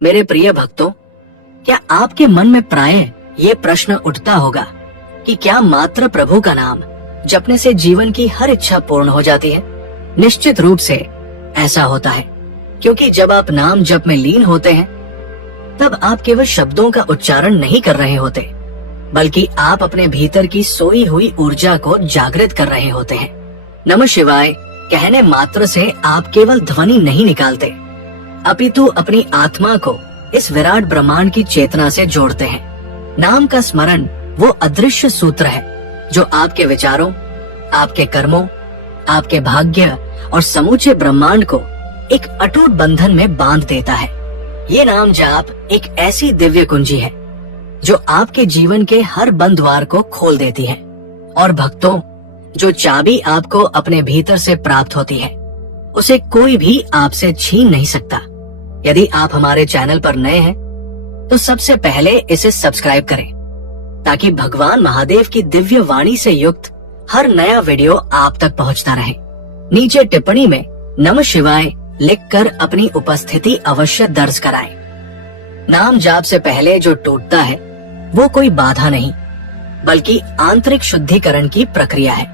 मेरे प्रिय भक्तों, क्या आपके मन में प्रायः ये प्रश्न उठता होगा कि क्या मात्र प्रभु का नाम जपने से जीवन की हर इच्छा पूर्ण हो जाती है? निश्चित रूप से ऐसा होता है, क्योंकि जब आप नाम जप में लीन होते हैं तब आप केवल शब्दों का उच्चारण नहीं कर रहे होते, बल्कि आप अपने भीतर की सोई हुई ऊर्जा को जागृत कर रहे होते हैं। नमः शिवाय कहने मात्र से आप केवल ध्वनि नहीं निकालते, अपितु अपनी आत्मा को इस विराट ब्रह्मांड की चेतना से जोड़ते हैं। नाम का स्मरण वो अदृश्य सूत्र है जो आपके विचारों, आपके कर्मों, आपके भाग्य और समूचे ब्रह्मांड को एक अटूट बंधन में बांध देता है। ये नाम जाप एक ऐसी दिव्य कुंजी है जो आपके जीवन के हर बंद द्वार को खोल देती है। और भक्तों, जो चाबी आपको अपने भीतर से प्राप्त होती है उसे कोई भी आपसे छीन नहीं सकता। यदि आप हमारे चैनल पर नए हैं तो सबसे पहले इसे सब्सक्राइब करें, ताकि भगवान महादेव की दिव्य वाणी से युक्त हर नया वीडियो आप तक पहुंचता रहे। नीचे टिप्पणी में नमः शिवाय लिखकर अपनी उपस्थिति अवश्य दर्ज कराएं। नाम जाप से पहले जो टूटता है वो कोई बाधा नहीं, बल्कि आंतरिक शुद्धिकरण की प्रक्रिया है।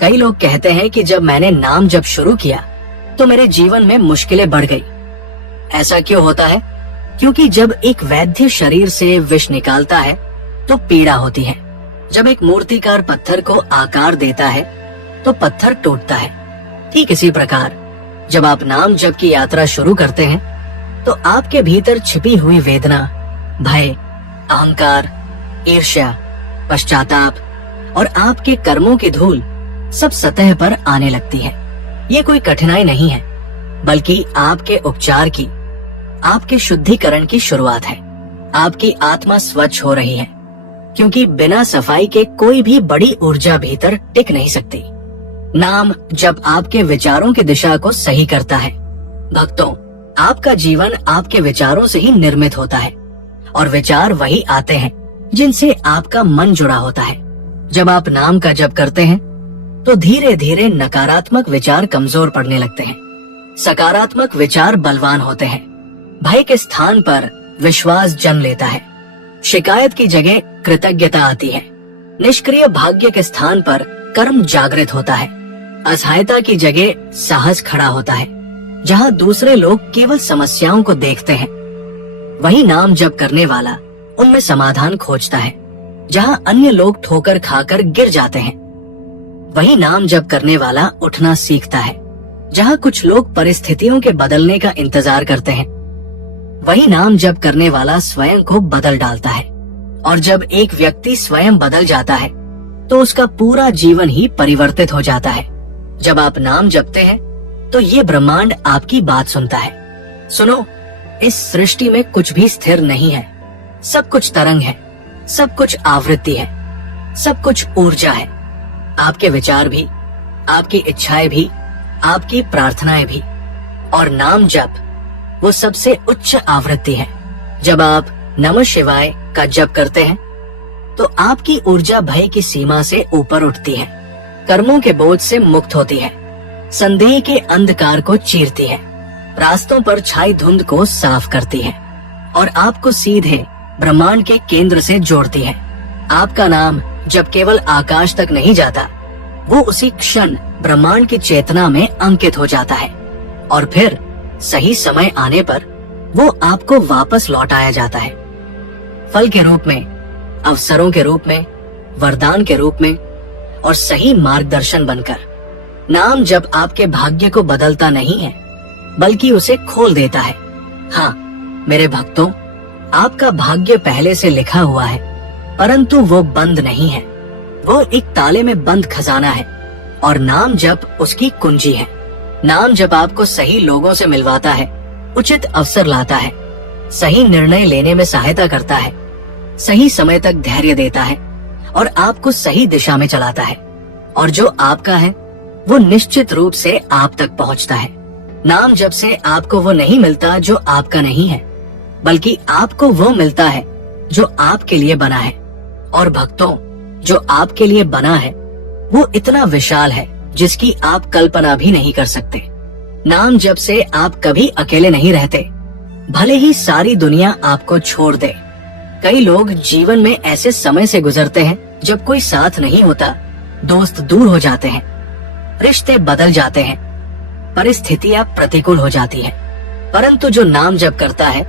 कई लोग कहते हैं कि जब मैंने नाम जप शुरू किया तो मेरे जीवन में मुश्किलें बढ़ गई। ऐसा क्यों होता है? क्योंकि जब एक वैद्य शरीर से विष निकालता है तो पीड़ा होती है। जब एक मूर्तिकार पत्थर को आकार देता है तो पत्थर टूटता है। ठीक इसी प्रकार जब आप नाम जप की यात्रा शुरू करते हैं तो आपके भीतर छिपी हुई वेदना, भय, अहंकार, ईर्ष्या, पश्चाताप और आपके कर्मों की धूल सब सतह पर आने लगती है। ये कोई कठिनाई नहीं है, बल्कि आपके उपचार की, आपके शुद्धिकरण की शुरुआत है। आपकी आत्मा स्वच्छ हो रही है, क्योंकि बिना सफाई के कोई भी बड़ी ऊर्जा भीतर टिक नहीं सकती। नाम जब आपके विचारों की दिशा को सही करता है। भक्तों, आपका जीवन आपके विचारों से ही निर्मित होता है, और विचार वही आते हैं जिनसे आपका मन जुड़ा होता है। जब आप नाम का जप करते हैं तो धीरे धीरे नकारात्मक विचार कमजोर पड़ने लगते हैं, सकारात्मक विचार बलवान होते हैं। भय के स्थान पर विश्वास जन्म लेता है, शिकायत की जगह कृतज्ञता आती है, निष्क्रिय भाग्य के स्थान पर कर्म जागृत होता है, असहायता की जगह साहस खड़ा होता है। जहाँ दूसरे लोग केवल समस्याओं को देखते हैं, वही नाम जप करने वाला उनमें समाधान खोजता है। जहाँ अन्य लोग ठोकर खाकर गिर जाते हैं, वही नाम जप करने वाला उठना सीखता है। जहाँ कुछ लोग परिस्थितियों के बदलने का इंतजार करते हैं, वही नाम जप करने वाला स्वयं को बदल डालता है। और जब एक व्यक्ति स्वयं बदल जाता है तो उसका पूरा जीवन ही परिवर्तित हो जाता है। जब आप नाम जपते हैं तो ये ब्रह्मांड आपकी बात सुनता है। सुनो, इस सृष्टि में कुछ भी स्थिर नहीं है। सब कुछ तरंग है, सब कुछ आवृत्ति है, सब कुछ ऊर्जा है। आपके विचार भी, आपकी इच्छाएं भी, आपकी प्रार्थनाएं भी। और नाम जप वो सबसे उच्च आवृत्ति है। जब आप नमः शिवाय का जप करते हैं तो आपकी ऊर्जा भय की सीमा से ऊपर उठती है, कर्मों के बोझ से मुक्त होती है, संदेह के अंधकार को चीरती है, रास्तों पर छाई धुंध को साफ करती है और आपको सीधे ब्रह्मांड के केंद्र से जोड़ती है। आपका नाम जब केवल आकाश तक नहीं जाता, वो उसी क्षण ब्रह्मांड की चेतना में अंकित हो जाता है, और फिर सही समय आने पर वो आपको वापस लौटाया जाता है, फल के रूप में, अवसरों के रूप में, वरदान के रूप में और सही मार्गदर्शन बनकर। नाम जब आपके भाग्य को बदलता नहीं है, बल्कि उसे खोल देता है। हाँ मेरे भक्तों, आपका भाग्य पहले से लिखा हुआ है, परंतु वो बंद नहीं है। वो एक ताले में बंद खजाना है, और नाम जप उसकी कुंजी है। नाम जप आपको सही लोगों से मिलवाता है, उचित अवसर लाता है, सही निर्णय लेने में सहायता करता है, सही समय तक धैर्य देता है और आपको सही दिशा में चलाता है। और जो आपका है वो निश्चित रूप से आप तक पहुंचता है। नाम जप से आपको वो नहीं मिलता जो आपका नहीं है, बल्कि आपको वो मिलता है जो आपके लिए बना है। और भक्तों, जो आपके लिए बना है वो इतना विशाल है जिसकी आप कल्पना भी नहीं कर सकते। नाम जप से आप कभी अकेले नहीं रहते। भले ही सारी दुनिया आपको छोड़ दे। कई लोग जीवन में ऐसे समय से गुजरते हैं जब कोई साथ नहीं होता, दोस्त दूर हो जाते हैं, रिश्ते बदल जाते हैं, परिस्थितियां प्रतिकूल हो जाती हैं। परंतु जो नाम जप करता है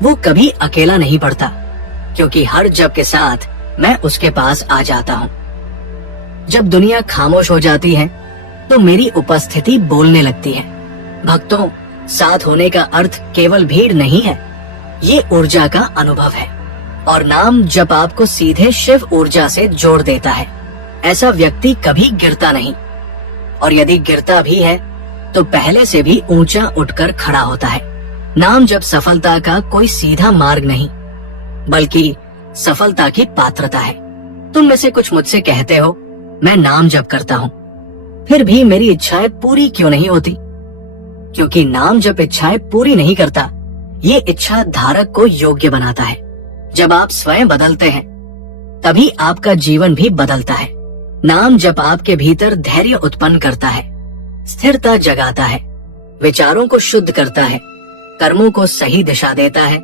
वो कभी अकेला नहीं पड़ता, क्योंकि हर जप के साथ मैं उसके पास आ जाता हूँ। जब दुनिया खामोश हो जाती है तो मेरी उपस्थिति बोलने लगती है। भक्तों, साथ होने का अर्थ केवल भीड़ नहीं है, ये ऊर्जा का अनुभव है। और नाम जप आपको सीधे शिव ऊर्जा से जोड़ देता है। ऐसा व्यक्ति कभी गिरता नहीं, और यदि गिरता भी है तो पहले से भी ऊंचा उठकर खड़ा होता है। नाम जप सफलता का कोई सीधा मार्ग नहीं, बल्कि सफलता की पात्रता है। तुम में से कुछ मुझसे कहते हो, मैं नाम जप करता हूँ, फिर भी मेरी इच्छाएं पूरी क्यों नहीं होती? क्योंकि नाम जप इच्छाएं पूरी नहीं करता, ये इच्छा धारक को योग्य बनाता है। जब आप स्वयं बदलते हैं तभी आपका जीवन भी बदलता है। नाम जप आपके भीतर धैर्य उत्पन्न करता है, स्थिरता जगाता है, विचारों को शुद्ध करता है, कर्मों को सही दिशा देता है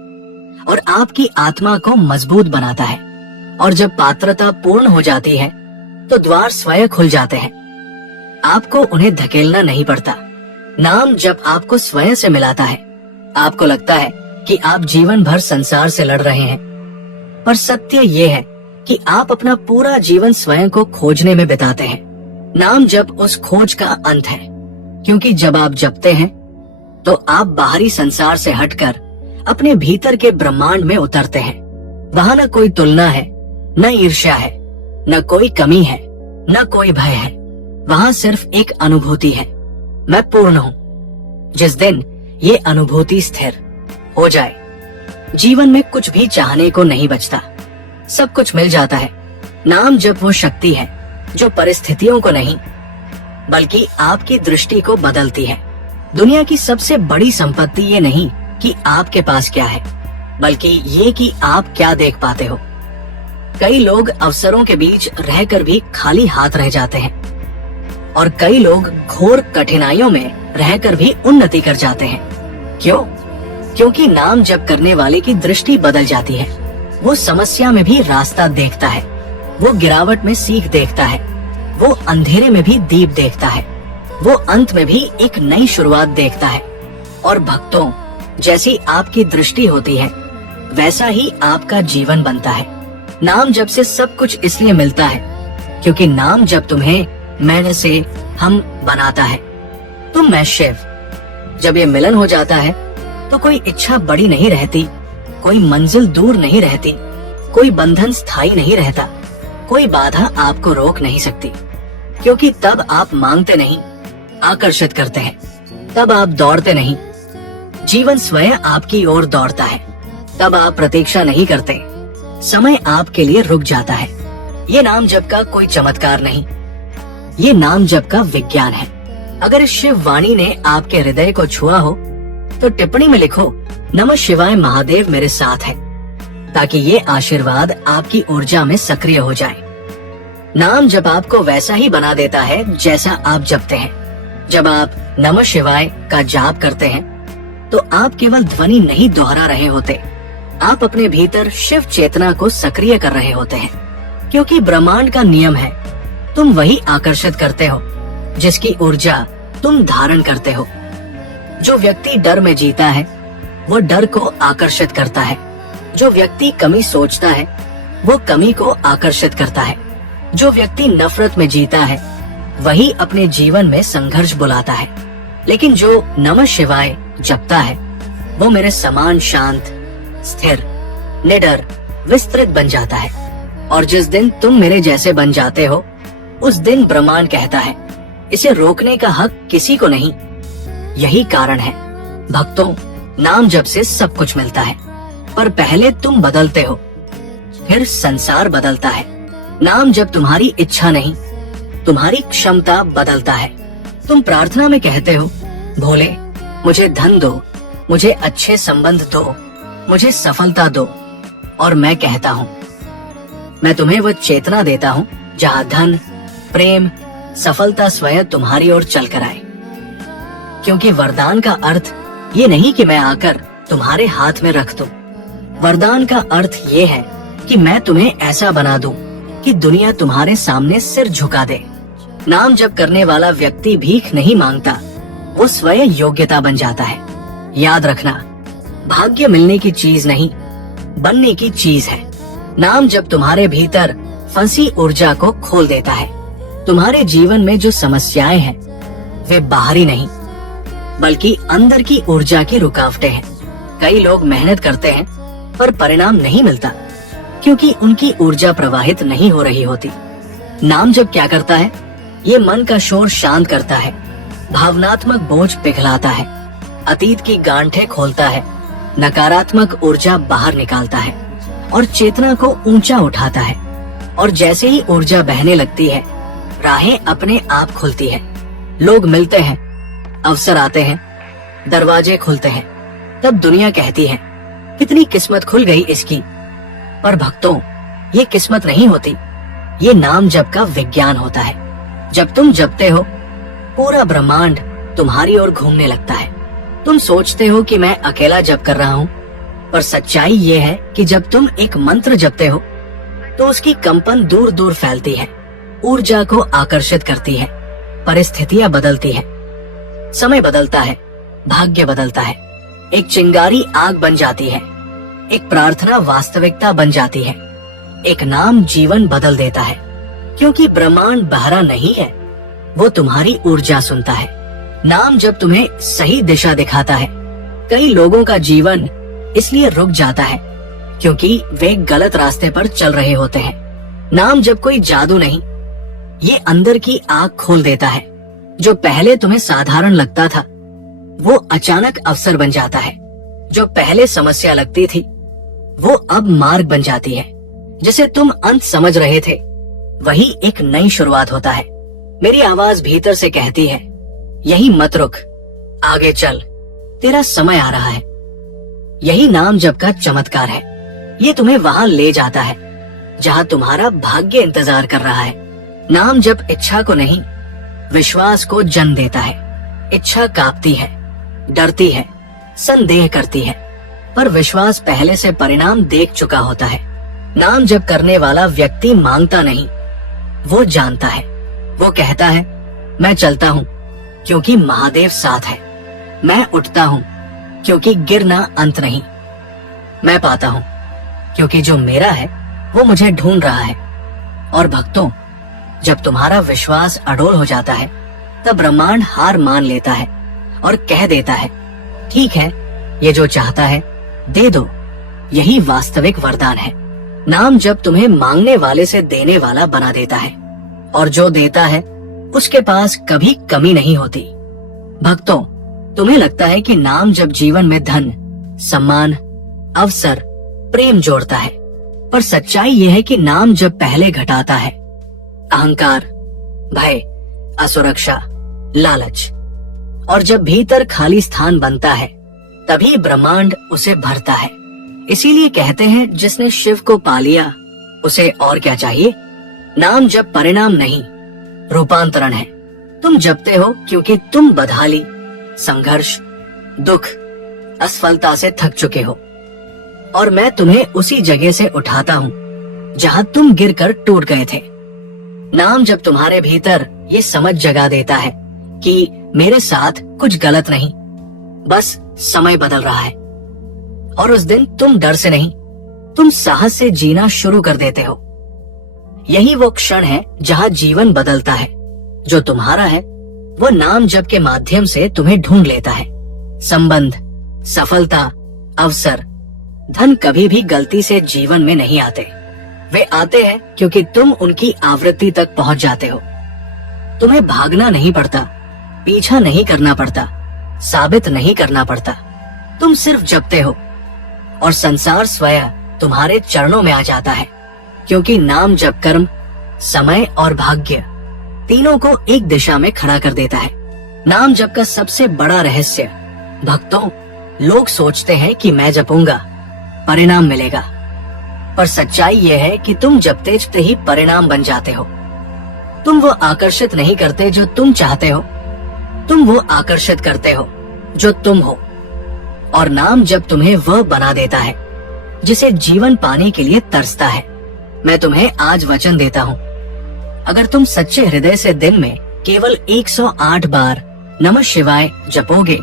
और आपकी आत्मा को मजबूत बनाता है। और जब पात्रता पूर्ण हो जाती है तो द्वार स्वयं खुल जाते हैं, आपको उन्हें धकेलना नहीं पड़ता। नाम जप आपको स्वयं से मिलाता है। आपको लगता है कि आप जीवन भर संसार से लड़ रहे हैं, पर सत्य ये है कि आप अपना पूरा जीवन स्वयं को खोजने में बिताते हैं। नाम जप उस खोज का अंत है, क्योंकि जब आप जपते हैं तो आप बाहरी संसार से हटकर अपने भीतर के ब्रह्मांड में उतरते हैं। वहाँ न कोई तुलना है, न ईर्ष्या है, न कोई कमी है, न कोई भय है। वहाँ सिर्फ एक अनुभूति है, मैं पूर्ण हूँ। जिस दिन ये अनुभूति स्थिर हो जाए, जीवन में कुछ भी चाहने को नहीं बचता, सब कुछ मिल जाता है। नाम जप वो शक्ति है जो परिस्थितियों को नहीं, बल्कि आपकी दृष्टि को बदलती है। दुनिया की सबसे बड़ी संपत्ति ये नहीं कि आपके पास क्या है, बल्कि ये कि आप क्या देख पाते हो। कई लोग अवसरों के बीच रहकर भी खाली हाथ रह जाते हैं, और कई लोग घोर कठिनाइयों में रहकर भी उन्नति कर जाते हैं। क्यों? क्योंकि नाम जप करने वाले की दृष्टि बदल जाती है। वो समस्या में भी रास्ता देखता है, वो गिरावट में सीख देखता है, वो अंधेरे में भी दीप देखता है, वो अंत में भी एक नई शुरुआत देखता है। और भक्तों, जैसी आपकी दृष्टि होती है वैसा ही आपका जीवन बनता है। नाम जप से सब कुछ इसलिए मिलता है क्योंकि नाम जप तुम्हें मैंने से हम बनाता है, तुम मैं शिव। जब ये मिलन हो जाता है तो कोई इच्छा बड़ी नहीं रहती, कोई मंजिल दूर नहीं रहती, कोई बंधन स्थायी नहीं रहता, कोई बाधा आपको रोक नहीं सकती। क्योंकि तब आप मांगते नहीं, आकर्षित करते हैं। तब आप दौड़ते नहीं, जीवन स्वयं आपकी ओर दौड़ता है। तब आप प्रतीक्षा नहीं करते, समय आपके लिए रुक जाता है। ये नाम जप का कोई चमत्कार नहीं, ये नाम जप का विज्ञान है। अगर इस शिव वाणी ने आपके हृदय को छुआ हो तो टिप्पणी में लिखो, नमः शिवाय महादेव मेरे साथ है, ताकि ये आशीर्वाद आपकी ऊर्जा में सक्रिय हो जाए। नाम जप आपको वैसा ही बना देता है जैसा आप जपते हैं। जब आप नमः शिवाय का जाप करते हैं तो आप केवल ध्वनि नहीं दोहरा रहे होते, आप अपने भीतर शिव चेतना को सक्रिय कर रहे होते हैं। क्योंकि ब्रह्मांड का नियम है, तुम वही आकर्षित करते हो जिसकी ऊर्जा तुम धारण करते हो। जो व्यक्ति डर में जीता है वो डर को आकर्षित करता है, जो व्यक्ति कमी सोचता है वो कमी को आकर्षित करता है, जो व्यक्ति नफरत में जीता है वही अपने जीवन में संघर्ष बुलाता है। लेकिन जो नमः शिवाय जपता है वो मेरे समान शांत, स्थिर, निडर, विस्तृत बन जाता है। और जिस दिन तुम मेरे जैसे बन जाते हो उस दिन ब्रह्मांड कहता है, इसे रोकने का हक किसी को नहीं। यही कारण है भक्तों, नाम जप से सब कुछ मिलता है, पर पहले तुम बदलते हो, फिर संसार बदलता है। नाम जप तुम्हारी इच्छा नहीं, तुम्हारी क्षमता बदलता है। तुम प्रार्थना में कहते हो, भोले मुझे धन दो, मुझे अच्छे संबंध दो, मुझे सफलता दो। और मैं कहता हूँ, मैं तुम्हें वह चेतना देता हूँ जहाँ धन, प्रेम, सफलता स्वयं तुम्हारी ओर चल कर आए। क्योंकि वरदान का अर्थ ये नहीं कि मैं आकर तुम्हारे हाथ में रख दूं। वरदान का अर्थ ये है कि मैं तुम्हें ऐसा बना दूं कि दुनिया तुम्हारे सामने सिर झुका दे। नाम जप करने वाला व्यक्ति भीख नहीं मांगता, वो स्वयं योग्यता बन जाता है। याद रखना, भाग्य मिलने की चीज नहीं, बनने की चीज है। नाम जप तुम्हारे भीतर फंसी ऊर्जा को खोल देता है। तुम्हारे जीवन में जो समस्याएं हैं वे बाहरी नहीं बल्कि अंदर की ऊर्जा की रुकावटें हैं। कई लोग मेहनत करते हैं पर परिणाम नहीं मिलता क्योंकि उनकी ऊर्जा प्रवाहित नहीं हो रही होती। नाम जप क्या करता है? ये मन का शोर शांत करता है, भावनात्मक बोझ पिघलाता है, अतीत की गांठें खोलता है, नकारात्मक ऊर्जा बाहर निकालता है और चेतना को ऊंचा उठाता है। और जैसे ही ऊर्जा बहने लगती है, राहें अपने आप खुलती है, लोग मिलते हैं, अवसर आते हैं, दरवाजे खुलते हैं। तब दुनिया कहती है कितनी किस्मत खुल गई इसकी। पर भक्तों, ये किस्मत नहीं होती, ये नाम जप का विज्ञान होता है। जब तुम जपते हो, पूरा ब्रह्मांड तुम्हारी ओर घूमने लगता है। तुम सोचते हो कि मैं अकेला जप कर रहा हूँ, पर सच्चाई ये है कि जब तुम एक मंत्र जपते हो तो उसकी कंपन दूर दूर फैलती है, ऊर्जा को आकर्षित करती है, परिस्थितियां बदलती है, समय बदलता है, भाग्य बदलता है। एक चिंगारी आग बन जाती है, एक प्रार्थना वास्तविकता बन जाती है, एक नाम जीवन बदल देता है। क्योंकि ब्रह्मांड बहरा नहीं है, वो तुम्हारी ऊर्जा सुनता है। नाम जब तुम्हें सही दिशा दिखाता है। कई लोगों का जीवन इसलिए रुक जाता है क्योंकि वे गलत रास्ते पर चल रहे होते हैं। नाम जब कोई जादू नहीं, ये अंदर की आँख खोल देता है। जो पहले तुम्हें साधारण लगता था वो अचानक अवसर बन जाता है। जो पहले समस्या लगती थी वो अब मार्ग बन जाती है। जिसे तुम अंत समझ रहे थे वही एक नई शुरुआत होता है। मेरी आवाज भीतर से कहती है, यही मत रुक, आगे चल, तेरा समय आ रहा है। यही नाम जप का चमत्कार है। ये तुम्हें वहां ले जाता है जहां तुम्हारा भाग्य इंतजार कर रहा है। नाम जप इच्छा को नहीं, विश्वास को जन्म देता है। इच्छा कांपती है, डरती है, संदेह करती है, पर विश्वास पहले से परिणाम देख चुका होता है। नाम जप करने वाला व्यक्ति मांगता नहीं, वो जानता है। वो कहता है, मैं चलता हूँ क्योंकि महादेव साथ है। मैं उठता हूँ क्योंकि गिरना अंत नहीं। मैं पाता हूँ क्योंकि जो मेरा है वो मुझे ढूंढ रहा है। और भक्तों, जब तुम्हारा विश्वास अडोल हो जाता है तब ब्रह्मांड हार मान लेता है और कह देता है, ठीक है, ये जो चाहता है दे दो। यही वास्तविक वरदान है। नाम जब तुम्हें मांगने वाले से देने वाला बना देता है और जो देता है उसके पास कभी कमी नहीं होती। भक्तों, तुम्हें लगता है कि नाम जब जीवन में धन, सम्मान, अवसर, प्रेम जोड़ता है, पर सच्चाई यह है कि नाम जब पहले घटाता है अहंकार, भय, असुरक्षा, लालच। और जब भीतर खाली स्थान बनता है तभी ब्रह्मांड उसे भरता है। इसीलिए कहते हैं, जिसने शिव को पा लिया उसे और क्या चाहिए। नाम जब परिणाम नहीं, रूपांतरण है। तुम जपते हो क्योंकि तुम बदहाली, संघर्ष, दुख, असफलता से थक चुके हो और मैं तुम्हें उसी जगह से उठाता हूँ जहाँ तुम गिरकर टूट गए थे। नाम जब तुम्हारे भीतर ये समझ जगा देता है कि मेरे साथ कुछ गलत नहीं, बस समय बदल रहा है। और उस दिन तुम डर से नहीं, तुम साहस से जीना शुरू कर देते हो। यही वो क्षण है जहाँ जीवन बदलता है। जो तुम्हारा है वो नाम जप के माध्यम से तुम्हें ढूंढ लेता है। संबंध, सफलता, अवसर, धन कभी भी गलती से जीवन में नहीं आते। वे आते हैं क्योंकि तुम उनकी आवृत्ति तक पहुंच जाते हो। तुम्हें भागना नहीं पड़ता, पीछा नहीं करना पड़ता, साबित नहीं करना पड़ता। तुम सिर्फ जपते हो और संसार स्वयं तुम्हारे चरणों में आ जाता है। क्योंकि नाम जप कर्म, समय और भाग्य तीनों को एक दिशा में खड़ा कर देता है। नाम जप का सबसे बड़ा रहस्य, भक्तों, लोग सोचते हैं कि मैं जपूंगा परिणाम मिलेगा, पर सच्चाई यह है कि तुम जपते जपते ही परिणाम बन जाते हो। तुम वो आकर्षित नहीं करते जो तुम चाहते हो, तुम वो आकर्षित करते हो जो तुम हो। और नाम जब तुम्हें वह बना देता है जिसे जीवन पाने के लिए तरसता है। मैं तुम्हें आज वचन देता हूँ, अगर तुम सच्चे हृदय से दिन में केवल 108 बार नमः शिवाय जपोगे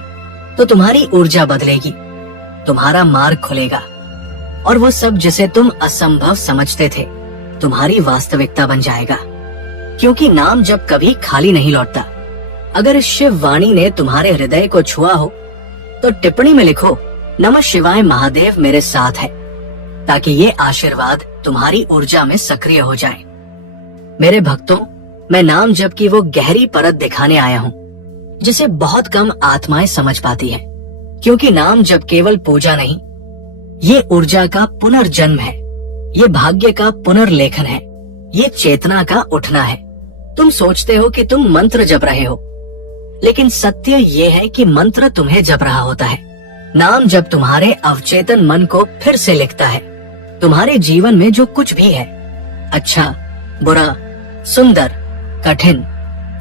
तो तुम्हारी ऊर्जा बदलेगी, तुम्हारा मार्ग खुलेगा और वो सब जिसे तुम असंभव समझते थे तुम्हारी वास्तविकता बन जाएगा। क्योंकि नाम जब कभी खाली नहीं लौटता। अगर इस शिव वाणी ने तुम्हारे हृदय को छुआ हो तो टिप्पणी में लिखो, नमः शिवाय महादेव मेरे साथ है, ताकि ये आशीर्वाद तुम्हारी ऊर्जा में सक्रिय हो जाए। मेरे भक्तों, मैं नाम जप की वो गहरी परत दिखाने आया हूँ जिसे बहुत कम आत्माएं समझ पाती हैं। क्योंकि नाम जप केवल पूजा नहीं, ये ऊर्जा का पुनर्जन्म है, ये भाग्य का पुनर्लेखन है, ये चेतना का उठना है। तुम सोचते हो कि तुम मंत्र जप रहे हो, लेकिन सत्य ये है कि मंत्र तुम्हें जप रहा होता है। नाम जप तुम्हारे अवचेतन मन को फिर से लिखता है। तुम्हारे जीवन में जो कुछ भी है, अच्छा, बुरा, सुंदर, कठिन,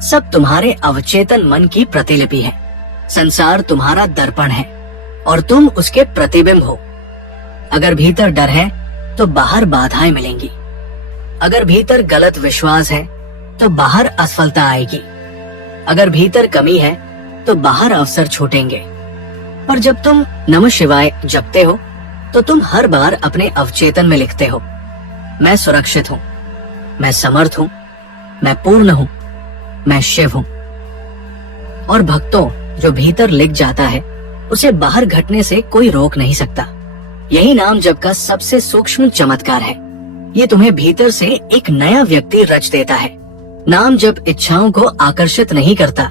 सब तुम्हारे अवचेतन मन की प्रतिलिपि है। संसार तुम्हारा दर्पण है और तुम उसके प्रतिबिंब हो। अगर भीतर डर है तो बाहर बाधाएं मिलेंगी। अगर भीतर गलत विश्वास है तो बाहर असफलता आएगी। अगर भीतर कमी है तो बाहर अवसर छूटेंगे। पर जब तुम नमः शिवाय जपते हो तो तुम हर बार अपने अवचेतन में लिखते हो, मैं सुरक्षित हूँ, मैं समर्थ हूँ, मैं पूर्ण हूँ, मैं शिव हूँ। और भक्तों, जो भीतर लिख जाता है उसे बाहर घटने से कोई रोक नहीं सकता। यही नाम जप का सबसे सूक्ष्म चमत्कार है। ये तुम्हें भीतर से एक नया व्यक्ति रच देता है। नाम जप इच्छाओं को आकर्षित नहीं करता,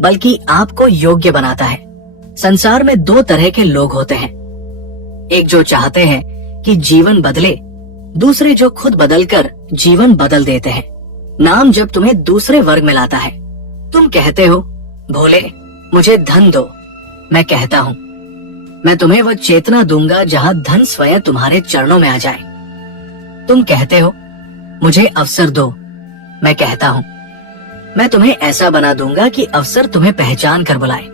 बल्कि आपको योग्य बनाता है। संसार में दो तरह के लोग होते हैं, एक जो चाहते हैं कि जीवन बदले, दूसरे जो खुद बदलकर जीवन बदल देते हैं। नाम जप तुम्हें दूसरे वर्ग में लाता है। तुम कहते हो, भोले मुझे धन दो। मैं कहता हूँ, मैं तुम्हें वह चेतना दूंगा जहाँ धन स्वयं तुम्हारे चरणों में आ जाए। तुम कहते हो, मुझे अवसर दो। मैं कहता हूँ, मैं तुम्हें ऐसा बना दूंगा कि अवसर तुम्हें पहचान कर बुलाए।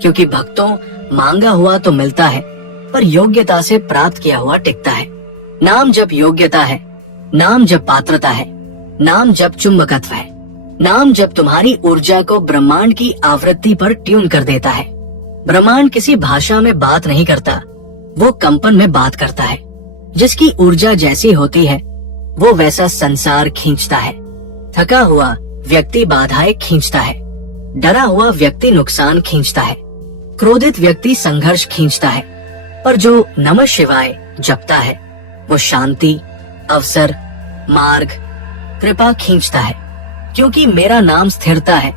क्योंकि भक्तों, मांगा हुआ तो मिलता है, पर योग्यता से प्राप्त किया हुआ टिकता है। नाम जप योग्यता है, नाम जप पात्रता है, नाम जप चुंबकत्व है। नाम जप तुम्हारी ऊर्जा को ब्रह्मांड की आवृत्ति पर ट्यून कर देता है। ब्रह्मांड किसी भाषा में बात नहीं करता, वो कंपन में बात करता है। जिसकी ऊर्जा जैसी होती है वो वैसा संसार खींचता है। थका हुआ व्यक्ति बाधाएं खींचता है, डरा हुआ व्यक्ति नुकसान खींचता है, क्रोधित व्यक्ति संघर्ष खींचता है। पर जो नमः शिवाय जपता है वो शांति, अवसर, मार्ग, कृपा खींचता है। क्योंकि मेरा नाम स्थिरता है,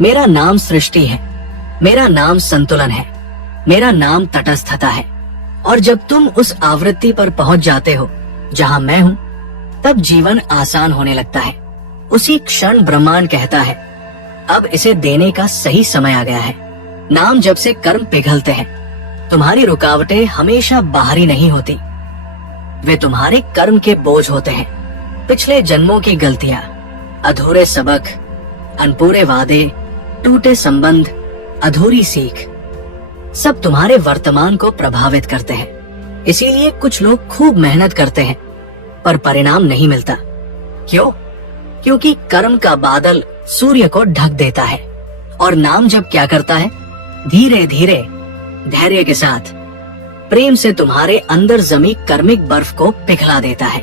मेरा नाम सृष्टि है, मेरा नाम संतुलन है, मेरा नाम तटस्थता है। और जब तुम उस आवृत्ति पर पहुंच जाते हो जहां मैं हूँ, तब जीवन आसान होने लगता है। उसी क्षण ब्रह्मांड कहता है, अब इसे देने का सही समय आ गया है। नाम जब से कर्म पिघलते हैं। तुम्हारी रुकावटें हमेशा बाहरी नहीं होती, वे तुम्हारे कर्म के बोझ होते हैं। पिछले जन्मों की गलतियां, अधूरे सबक, अनपूरे वादे, टूटे संबंध, अधूरी सीख, सब तुम्हारे वर्तमान को प्रभावित करते हैं। इसीलिए कुछ लोग खूब मेहनत करते हैं पर परिणाम नहीं मिलता। क्यों? क्योंकि कर्म का बादल सूर्य को ढक देता है। और नाम जब क्या करता है, धीरे धीरे धैर्य के साथ प्रेम से तुम्हारे अंदर जमी कर्मिक बर्फ को पिघला देता है।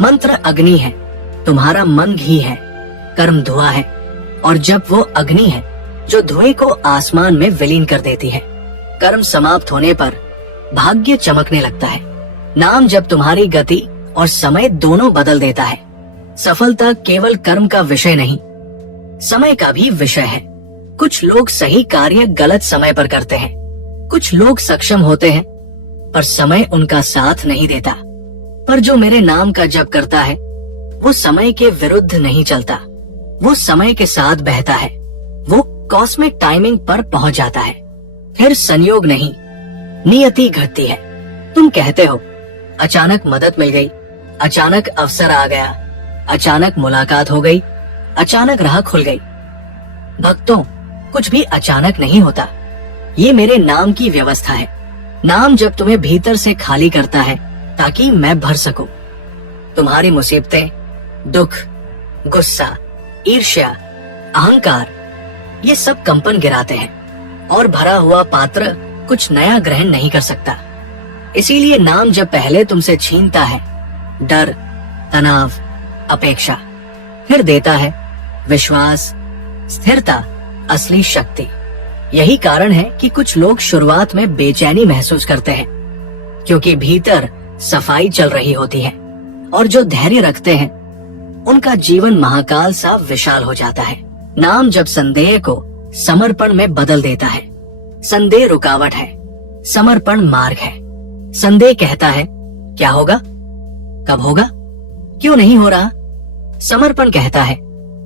मंत्र अग्नि है, तुम्हारा मन घी है, कर्म धुआं है। और जब वो अग्नि है जो धुएं को आसमान में विलीन कर देती है, कर्म समाप्त होने पर भाग्य चमकने लगता है। नाम जब तुम्हारी गति और समय दोनों बदल देता है। सफलता केवल कर्म का विषय नहीं, समय का भी विषय है। कुछ लोग सही कार्य गलत समय पर करते हैं, कुछ लोग सक्षम होते हैं पर समय उनका साथ नहीं देता। पर जो मेरे नाम का जप करता है वो समय के विरुद्ध नहीं चलता, वो समय के साथ बहता है, वो कॉस्मिक टाइमिंग पर पहुंच जाता है। फिर संयोग नहीं, नियति घटती है। तुम कहते हो, अचानक मदद मिल गई, अचानक अवसर आ गया, अचानक मुलाकात हो गई, अचानक राह खुल गई। भक्तों, कुछ भी अचानक नहीं होता, ये मेरे नाम की व्यवस्था है। नाम जब तुम्हें भीतर से खाली करता है ताकि मैं भर सकूं। तुम्हारी मुसीबतें, दुख, गुस्सा, ईर्ष्या, अहंकार, ये सब कंपन गिराते हैं और भरा हुआ पात्र कुछ नया ग्रहण नहीं कर सकता। इसीलिए नाम जब पहले तुमसे छीनता है डर, तनाव, अपेक्षा, फिर देता है विश्वास, स्थिरता, असली शक्ति। यही कारण है कि कुछ लोग शुरुआत में बेचैनी महसूस करते हैं, क्योंकि भीतर सफाई चल रही होती है, और जो धैर्य रखते हैं उनका जीवन महाकाल सा विशाल हो जाता है। नाम जब संदेह को समर्पण में बदल देता है। संदेह रुकावट है, समर्पण मार्ग है। संदेह कहता है क्या होगा, कब होगा, क्यों नहीं हो रहा। समर्पण कहता है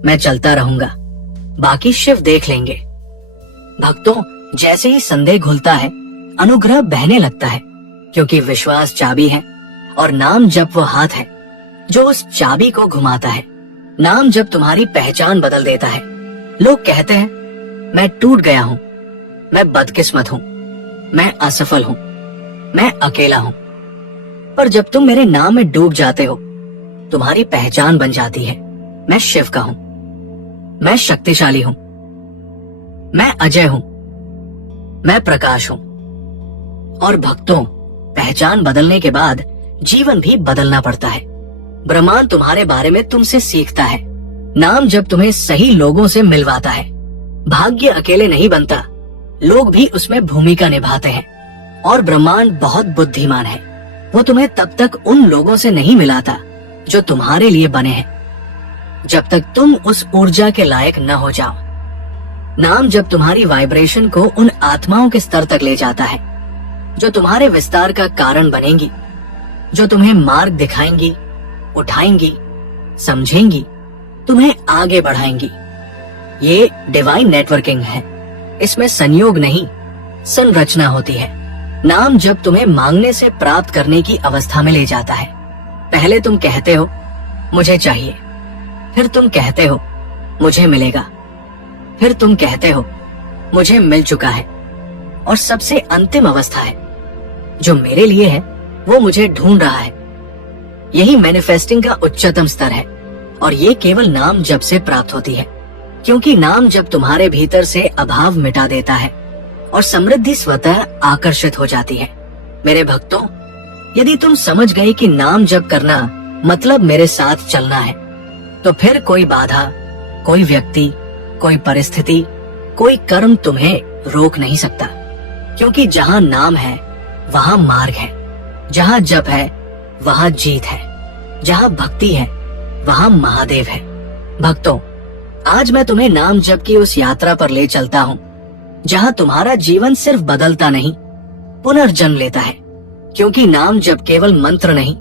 मैं चलता रहूंगा, बाकी शिव देख लेंगे। भक्तों, जैसे ही संदेह घुलता है, अनुग्रह बहने लगता है, क्योंकि विश्वास चाबी है और नाम जप वो हाथ है जो उस चाबी को घुमाता है। नाम जब तुम्हारी पहचान बदल देता है। लोग कहते हैं मैं टूट गया हूँ, मैं बदकिस्मत हूँ, मैं असफल हूँ, मैं अकेला हूँ। पर जब तुम मेरे नाम में डूब जाते हो, तुम्हारी पहचान बन जाती है मैं शिव का हूँ, मैं शक्तिशाली हूँ, मैं अजय हूँ, मैं प्रकाश हूँ। और भक्तों, पहचान बदलने के बाद जीवन भी बदलना पड़ता है। ब्रह्मांड तुम्हारे बारे में तुमसे सीखता है। नाम जब तुम्हें सही लोगों से मिलवाता है। भाग्य अकेले नहीं बनता, लोग भी उसमें भूमिका निभाते हैं। और ब्रह्मांड बहुत बुद्धिमान है, वो तुम्हें तब तक उन लोगों से नहीं मिलाता जो तुम्हारे लिए बने हैं, जब तक तुम उस ऊर्जा के लायक न हो जाओ। नाम जब तुम्हारी वाइब्रेशन को उन आत्माओं के स्तर तक ले जाता है जो तुम्हारे विस्तार का कारण बनेंगी, जो तुम्हें मार्ग दिखाएंगी, उठाएंगी, समझेंगी, तुम्हें आगे बढ़ाएंगी। ये डिवाइन नेटवर्किंग है, इसमें संयोग नहीं, संरचना होती है। नाम जब तुम्हें मांगने से प्राप्त करने की अवस्था में ले जाता है। पहले तुम कहते हो मुझे चाहिए, फिर तुम कहते हो मुझे मिलेगा, फिर तुम कहते हो मुझे मिल चुका है, और सबसे अंतिम अवस्था है जो मेरे लिए है वो मुझे ढूंढ रहा है। यही मैनिफेस्टिंग का उच्चतम स्तर है, और ये केवल नाम जप से प्राप्त होती है, क्योंकि नाम जप तुम्हारे भीतर से अभाव मिटा देता है और समृद्धि स्वतः आकर्षित हो जाती है। मेरे भक्तों, यदि तुम समझ गए कि नाम जप करना मतलब मेरे साथ चलना है, तो फिर कोई बाधा, कोई व्यक्ति, कोई परिस्थिति, कोई कर्म तुम्हें रोक नहीं सकता। क्योंकि जहाँ नाम है वहाँ मार्ग है, जहाँ जप है वहाँ जीत है, जहाँ भक्ति है वहाँ महादेव है। भक्तों, आज मैं तुम्हें नाम जप की उस यात्रा पर ले चलता हूँ जहाँ तुम्हारा जीवन सिर्फ बदलता नहीं, पुनर्जन्म लेता है। क्योंकि नाम जप केवल मंत्र नहीं,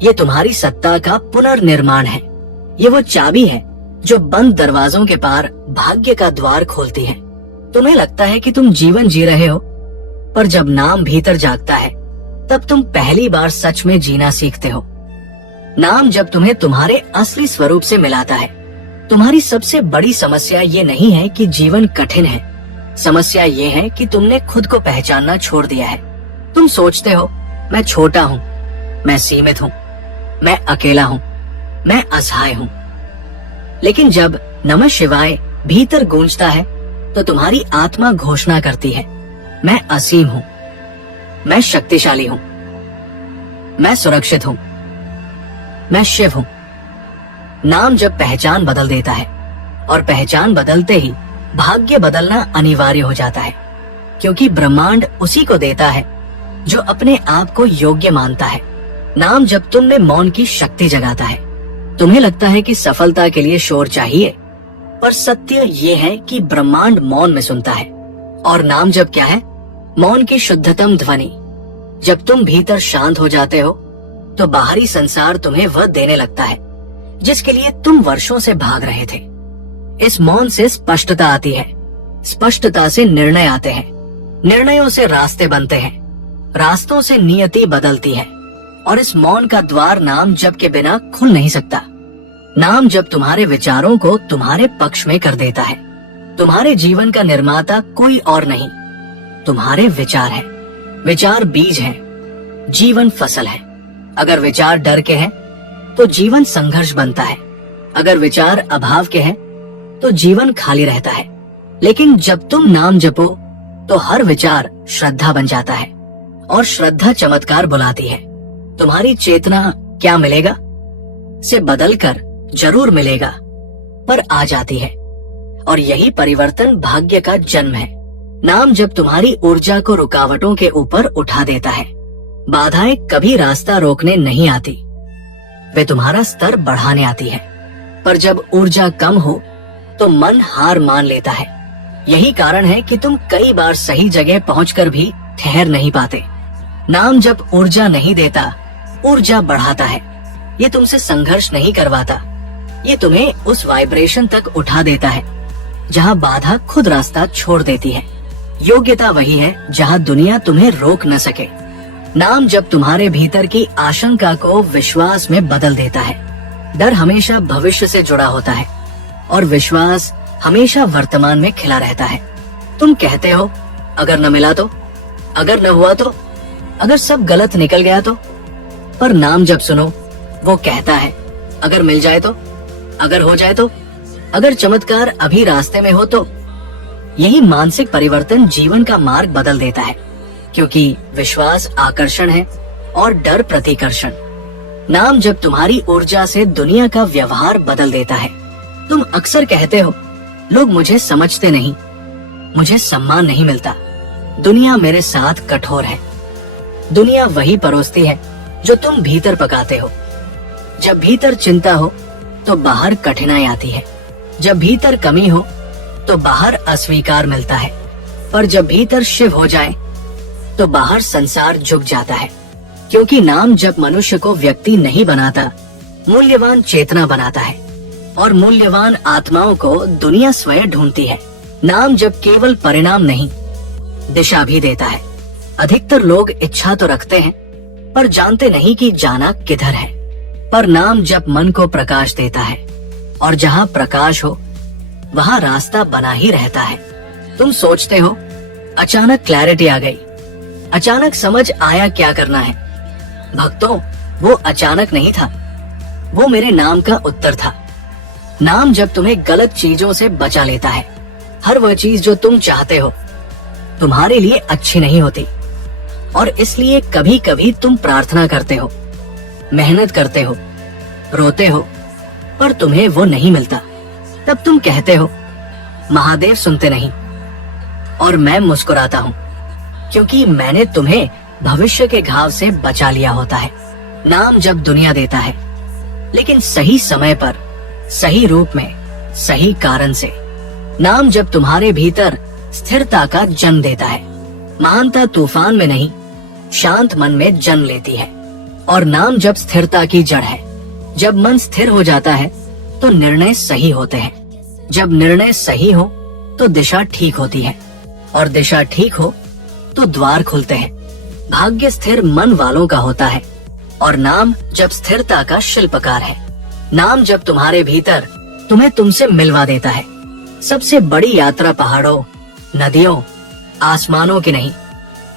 ये तुम्हारी सत्ता का पुनर्निर्माण है। ये वो चाबी है जो बंद दरवाजों के पार भाग्य का द्वार खोलती है। तुम्हें लगता है कि तुम जीवन जी रहे हो, पर जब नाम भीतर जागता है तब तुम पहली बार सच में जीना सीखते हो। नाम जब तुम्हें तुम्हारे असली स्वरूप से मिलाता है। तुम्हारी सबसे बड़ी समस्या ये नहीं है कि जीवन कठिन है, समस्या ये है कि तुमने खुद को पहचानना छोड़ दिया है। तुम सोचते हो मैं छोटा हूँ, मैं सीमित हूँ, मैं अकेला हूँ, मैं असहाय हूँ। लेकिन जब नमः शिवाय भीतर गूंजता है तो तुम्हारी आत्मा घोषणा करती है मैं असीम हूँ, मैं शक्तिशाली हूँ, मैं सुरक्षित हूँ, मैं शिव हूँ। नाम जब पहचान बदल देता है, और पहचान बदलते ही भाग्य बदलना अनिवार्य हो जाता है, क्योंकि ब्रह्मांड उसी को देता है जो अपने आप को योग्य मानता है। नाम जब तुम में मौन की शक्ति जगाता है। तुम्हें लगता है कि सफलता के लिए शोर चाहिए, पर सत्य ये है कि ब्रह्मांड मौन में सुनता है। और नाम जब क्या है? मौन की शुद्धतम ध्वनि। जब तुम भीतर शांत हो जाते हो तो बाहरी संसार तुम्हें वह देने लगता है जिसके लिए तुम वर्षों से भाग रहे थे। इस मौन से स्पष्टता आती है, स्पष्टता से निर्णय आते हैं, निर्णयों से रास्ते बनते हैं, रास्तों से नियति बदलती है। और इस मौन का द्वार नाम जप के बिना खुल नहीं सकता। नाम जप तुम्हारे विचारों को तुम्हारे पक्ष में कर देता है। तुम्हारे जीवन का निर्माता कोई और नहीं, तुम्हारे विचार हैं। विचार बीज हैं, जीवन फसल है। अगर विचार डर के हैं तो जीवन संघर्ष बनता है। अगर विचार अभाव के हैं तो जीवन खाली रहता है। लेकिन जब तुम नाम जपो तो हर विचार श्रद्धा बन जाता है और श्रद्धा चमत्कार बुलाती है। तुम्हारी चेतना क्या मिलेगा से बदलकर जरूर मिलेगा पर आ जाती है, और यही परिवर्तन भाग्य का जन्म है। नाम जब तुम्हारी ऊर्जा को रुकावटों के ऊपर उठा देता है। बाधाएं कभी रास्ता रोकने नहीं आती, वे तुम्हारा स्तर बढ़ाने आती है। पर जब ऊर्जा कम हो तो मन हार मान लेता है। यही कारण है कि तुम कई बार सही जगह पहुंचकर भी ठहर नहीं पाते। नाम जब ऊर्जा नहीं देता, ऊर्जा बढ़ाता है। ये तुमसे संघर्ष नहीं करवाता, ये तुम्हें उस वाइब्रेशन तक उठा देता है जहाँ बाधा खुद रास्ता छोड़ देती है। योग्यता वही है जहाँ दुनिया तुम्हें रोक न सके। नाम जब तुम्हारे भीतर की आशंका को विश्वास में बदल देता है। डर हमेशा भविष्य से जुड़ा होता है और विश्वास हमेशा वर्तमान में खिला रहता है। तुम कहते हो अगर न मिला तो, अगर न हुआ तो, अगर सब गलत निकल गया तो। पर नाम जब सुनो वो कहता है अगर मिल जाए तो, अगर हो जाए तो, अगर चमत्कार अभी रास्ते में हो तो। यही मानसिक परिवर्तन जीवन का मार्ग बदल देता है, क्योंकि विश्वास आकर्षण है और डर प्रतिकर्षण। नाम जब तुम्हारी ऊर्जा से दुनिया का व्यवहार बदल देता है। तुम अक्सर कहते हो लोग मुझे समझते नहीं, मुझे सम्मान नहीं मिलता, दुनिया मेरे साथ कठोर है। दुनिया वही परोसती है जो तुम भीतर पकाते हो। जब भीतर चिंता हो तो बाहर कठिनाई आती है। जब भीतर कमी हो तो बाहर अस्वीकार मिलता है। पर जब भीतर शिव हो जाए तो बाहर संसार झुक जाता है। क्योंकि नाम जब मनुष्य को व्यक्ति नहीं बनाता, मूल्यवान चेतना बनाता है, और मूल्यवान आत्माओं को दुनिया स्वयं ढूंढती है। नाम जब केवल परिणाम नहीं, दिशा भी देता है। अधिकतर लोग इच्छा तो रखते हैं पर जानते नहीं कि जाना किधर है। पर नाम जब मन को प्रकाश देता है, और जहाँ प्रकाश हो वहाँ रास्ता बना ही रहता है। तुम सोचते हो अचानक क्लैरिटी आ गई, अचानक समझ आया क्या करना है। भक्तों, वो अचानक नहीं था, वो मेरे नाम का उत्तर था। नाम जब तुम्हें गलत चीजों से बचा लेता है। हर वह चीज जो तुम चाहते हो तुम्हारे लिए अच्छी नहीं होती, और इसलिए कभी कभी तुम प्रार्थना करते हो, मेहनत करते हो, रोते हो, पर तुम्हें वो नहीं मिलता। तब तुम कहते हो महादेव सुनते नहीं, और मैं मुस्कुराता हूँ क्योंकि मैंने तुम्हें भविष्य के घाव से बचा लिया होता है। नाम जब दुनिया देता है, लेकिन सही समय पर, सही रूप में, सही कारण से। नाम जब तुम्हारे भीतर स्थिरता का जन्म देता है। महानता तूफान में नहीं, शांत मन में जन्म लेती है। और नाम जब स्थिरता की जड़ है। जब मन स्थिर हो जाता है तो निर्णय सही होते हैं। जब निर्णय सही हो तो दिशा ठीक होती है, और दिशा ठीक हो तो द्वार खुलते हैं। भाग्य स्थिर मन वालों का होता है, और नाम जब स्थिरता का शिल्पकार है। नाम जब तुम्हारे भीतर तुम्हें तुमसे मिलवा देता है। सबसे बड़ी यात्रा पहाड़ों, नदियों, आसमानों की नहीं,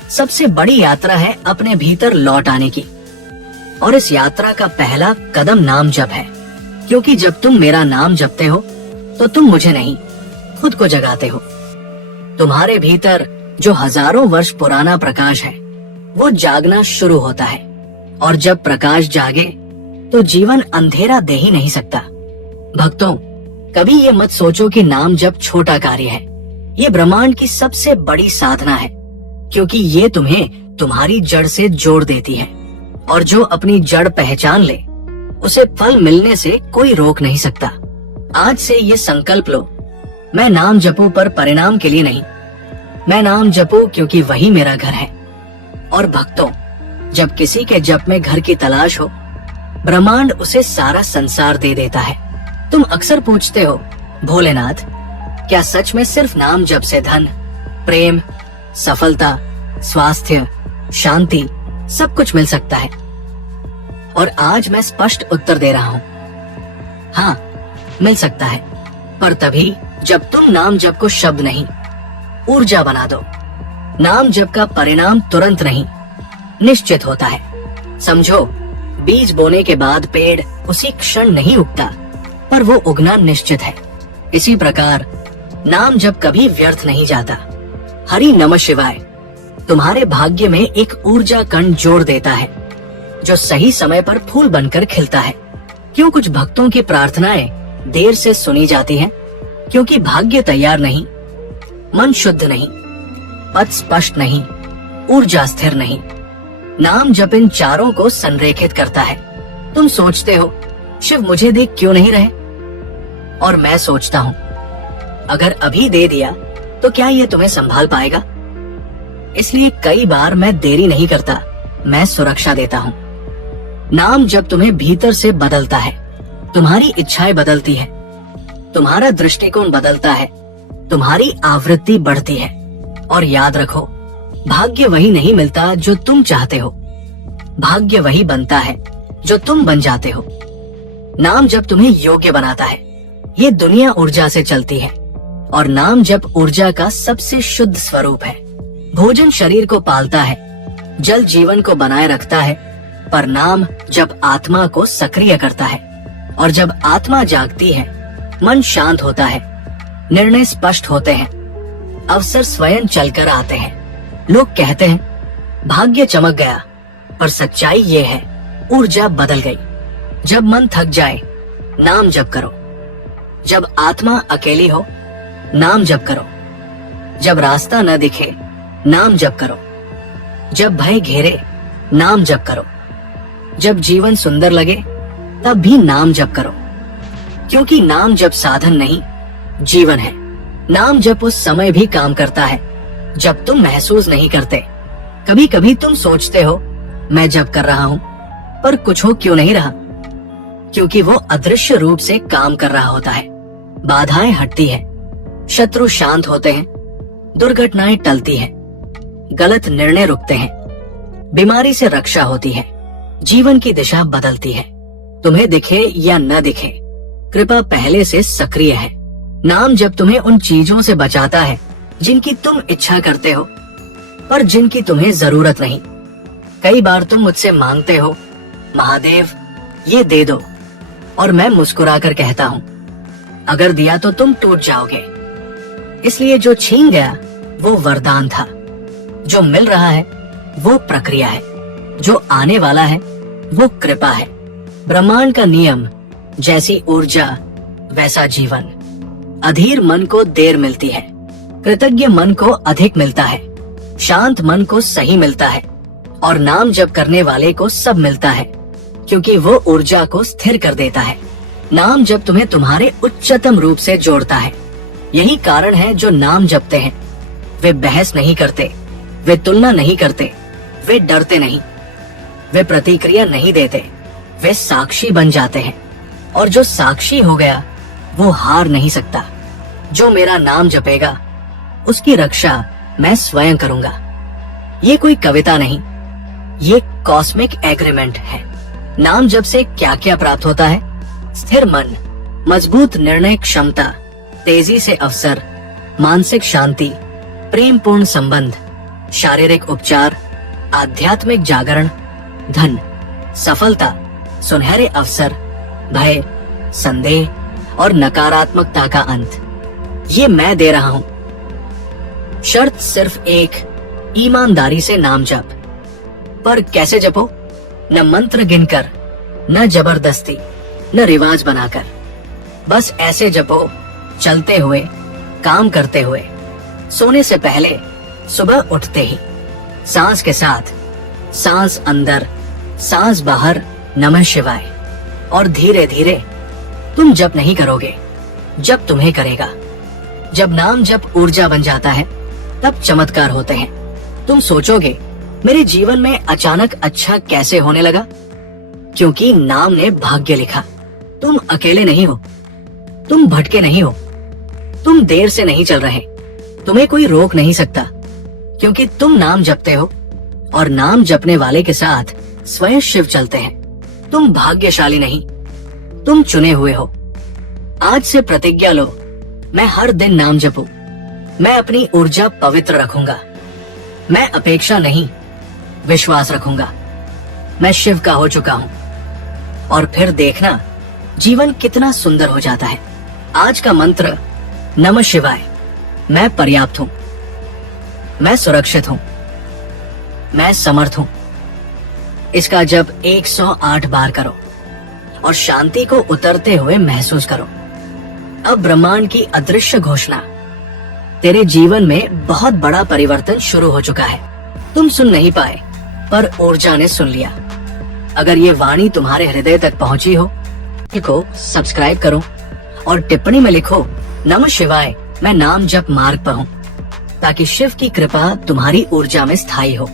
सबसे बड़ी यात्रा है अपने भीतर लौट आने की। और इस यात्रा का पहला कदम नाम जप है, क्योंकि जब तुम मेरा नाम जपते हो तो तुम मुझे नहीं, खुद को जगाते हो। तुम्हारे भीतर जो हजारों वर्ष पुराना प्रकाश है वो जागना शुरू होता है, और जब प्रकाश जागे तो जीवन अंधेरा दे ही नहीं सकता। भक्तों, कभी ये मत सोचो कि नाम जप छोटा कार्य है। ये ब्रह्मांड की सबसे बड़ी साधना है, क्योंकि ये तुम्हें तुम्हारी जड़ से जोड़ देती है, और जो अपनी जड़ पहचान ले उसे फल मिलने से कोई रोक नहीं सकता। आज से ये संकल्प लो, मैं नाम जपूं पर परिणाम के लिए नहीं, मैं नाम जपूं क्योंकि वही मेरा घर है। और भक्तों, जब किसी के जप में घर की तलाश हो, ब्रह्मांड उसे सारा संसार दे देता है। तुम अक्सर पूछते हो भोलेनाथ, क्या सच में सिर्फ नाम जप से धन, प्रेम, सफलता, स्वास्थ्य, शांति सब कुछ मिल सकता है? और आज मैं स्पष्ट उत्तर दे रहा हूँ, हाँ मिल सकता है, पर तभी जब तुम नाम जप को शब्द नहीं ऊर्जा बना दो। नाम जप का परिणाम तुरंत नहीं, निश्चित होता है। समझो, बीज बोने के बाद पेड़ उसी क्षण नहीं उगता, पर वो उगना निश्चित है। इसी प्रकार नाम जप कभी व्यर्थ नहीं जाता। हरि नमः शिवाय तुम्हारे भाग्य में एक ऊर्जा कण जोड़ देता है, जो सही समय पर फूल बनकर खिलता है। क्यों कुछ भक्तों की प्रार्थनाएं देर से सुनी जाती हैं? क्योंकि भाग्य तैयार नहीं, मन शुद्ध नहीं, पथ स्पष्ट नहीं, ऊर्जा स्थिर नहीं। नाम जप इन चारों को संरेखित करता है। तुम सोचते हो, शिव मुझे देख क्यों नहीं रहे? और मैं सोचता हूँ, अगर अभी दे दिया तो क्या ये तुम्हें संभाल पाएगा? इसलिए कई बार मैं देरी नहीं करता, मैं सुरक्षा देता हूँ। नाम जब तुम्हें भीतर से बदलता है, तुम्हारी इच्छाएं बदलती है, तुम्हारा दृष्टिकोण बदलता है, तुम्हारी आवृत्ति बढ़ती है। और याद रखो, भाग्य वही नहीं मिलता जो तुम चाहते हो, भाग्य वही बनता है जो तुम बन जाते हो। नाम जब तुम्हें योग्य बनाता है। ये दुनिया ऊर्जा से चलती है और नाम जब ऊर्जा का सबसे शुद्ध स्वरूप है। भोजन शरीर को पालता है, जल जीवन को बनाए रखता है, पर नाम जब आत्मा को सक्रिय करता है। और जब आत्मा जागती है, मन शांत होता है, निर्णय स्पष्ट होते हैं, अवसर स्वयं चलकर आते हैं। लोग कहते हैं भाग्य चमक गया, पर सच्चाई ये है, ऊर्जा बदल गई। जब मन थक जाए, नाम जप करो। जब आत्मा अकेली हो, नाम जप करो। जब रास्ता न दिखे, नाम जप करो। जब भय घेरे, नाम जप करो। जब जीवन सुंदर लगे, तब भी नाम जप करो। क्योंकि नाम जप साधन नहीं, जीवन है। नाम जप उस समय भी काम करता है जब तुम महसूस नहीं करते। कभी कभी तुम सोचते हो, मैं जप कर रहा हूँ, पर कुछ हो क्यों नहीं रहा? क्योंकि वो अदृश्य रूप से काम कर रहा होता है। बाधाएं हटती है, शत्रु शांत होते हैं, दुर्घटनाएं टलती हैं, गलत निर्णय रुकते हैं, बीमारी से रक्षा होती है, जीवन की दिशा बदलती है। तुम्हें दिखे या न दिखे, कृपा पहले से सक्रिय है। नाम जब तुम्हें उन चीजों से बचाता है जिनकी तुम इच्छा करते हो, पर जिनकी तुम्हें जरूरत नहीं। कई बार तुम मुझसे मांगते हो, महादेव ये दे दो, और मैं मुस्कुराकर कहता हूँ, अगर दिया तो तुम टूट जाओगे। इसलिए जो छीन गया वो वरदान था, जो मिल रहा है वो प्रक्रिया है, जो आने वाला है वो कृपा है। ब्रह्मांड का नियम, जैसी ऊर्जा वैसा जीवन। अधीर मन को देर मिलती है, कृतज्ञ मन को अधिक मिलता है, शांत मन को सही मिलता है, और नाम जप करने वाले को सब मिलता है, क्योंकि वो ऊर्जा को स्थिर कर देता है। नाम जप तुम्हें तुम्हारे उच्चतम रूप से जोड़ता है। यही कारण है जो नाम जपते हैं, वे बहस नहीं करते, वे तुलना नहीं करते, वे डरते नहीं, वे प्रतिक्रिया नहीं देते, वे साक्षी बन जाते हैं। और जो साक्षी हो गया वो हार नहीं सकता। जो मेरा नाम जपेगा उसकी रक्षा मैं स्वयं करूंगा। ये कोई कविता नहीं, ये कॉस्मिक एग्रीमेंट है। नाम जप से क्या क्या प्राप्त होता है? स्थिर मन, मजबूत निर्णय क्षमता, तेजी से अवसर, मानसिक शांति, प्रेम पूर्ण संबंध, शारीरिक उपचार, आध्यात्मिक जागरण, धन, सफलता, सुनहरे अवसर, भय, संदेह और नकारात्मकता का अंत। ये मैं दे रहा हूँ। शर्त सिर्फ एक, ईमानदारी से नाम जप। पर कैसे जपो? न मंत्र गिनकर, न जबरदस्ती, न रिवाज बनाकर। बस ऐसे जपो, चलते हुए, काम करते हुए, सोने से पहले, सुबह उठते ही, सांस के साथ, सांस अंदर, सांस बाहर, नमः शिवाय। और धीरे धीरे। तुम जप नहीं करोगे, जब तुम्हें करेगा। जब नाम जप ऊर्जा बन जाता है, तब चमत्कार होते हैं। तुम सोचोगे, मेरे जीवन में अचानक अच्छा कैसे होने लगा? क्योंकि नाम ने भाग्य लिखा। तुम अकेले नहीं हो, तुम भटके नहीं हो, तुम देर से नहीं चल रहे, तुम्हें कोई रोक नहीं सकता, क्योंकि तुम नाम जपते हो, और नाम जपने वाले के साथ स्वयं शिव चलते हैं। तुम भाग्यशाली नहीं, तुम चुने हुए हो। आज से प्रतिज्ञा लो, मैं हर दिन नाम जपूं, मैं अपनी ऊर्जा पवित्र रखूंगा, मैं अपेक्षा नहीं, विश्वास रखूंगा। मैं शिव का हो चुका हूँ। और फिर देखना जीवन कितना सुंदर हो जाता है। आज का मंत्र नमः शिवाय। मैं पर्याप्त हूँ, मैं सुरक्षित हूँ, मैं समर्थ हूँ। इसका जप 108 बार करो और शांति को उतरते हुए महसूस करो। अब ब्रह्मांड की अदृश्य घोषणा, तेरे जीवन में बहुत बड़ा परिवर्तन शुरू हो चुका है। तुम सुन नहीं पाए पर ऊर्जा ने सुन लिया। अगर ये वाणी तुम्हारे हृदय तक पहुंची हो, लिखो, सब्सक्राइब करो और टिप्पणी में लिखो नमः शिवाय, मैं नाम जप मार्ग पर हूँ, ताकि शिव की कृपा तुम्हारी ऊर्जा में स्थायी हो।